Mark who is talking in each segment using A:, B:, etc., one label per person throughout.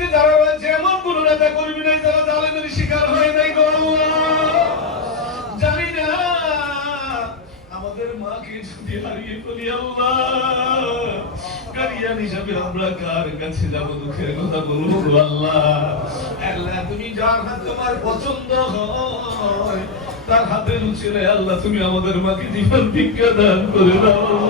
A: রাজনীতি যারা রয়েছে, এমন কোন নেতা কর্মী নেই যারা জালেমের শিকার হয় নাই জানি না, আমাদের মাকে যদি হারিয়ে ফেলি আল্লাহ দুঃখের কথা আল্লাহ? আল্লাহ, তুমি যার হাত তোমার পছন্দ হয়, তার হাতে ছেলে আল্লাহ, তুমি আমাদের মাকে জীবন ভিক্ষা দান করে দাও।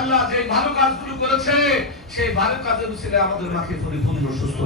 A: আল্লাহ যে ভালো কাজগুলো করেছে সেই ভালো কাজের ছেলে আমাদের মাকে পরিপূর্ণ সুস্থ।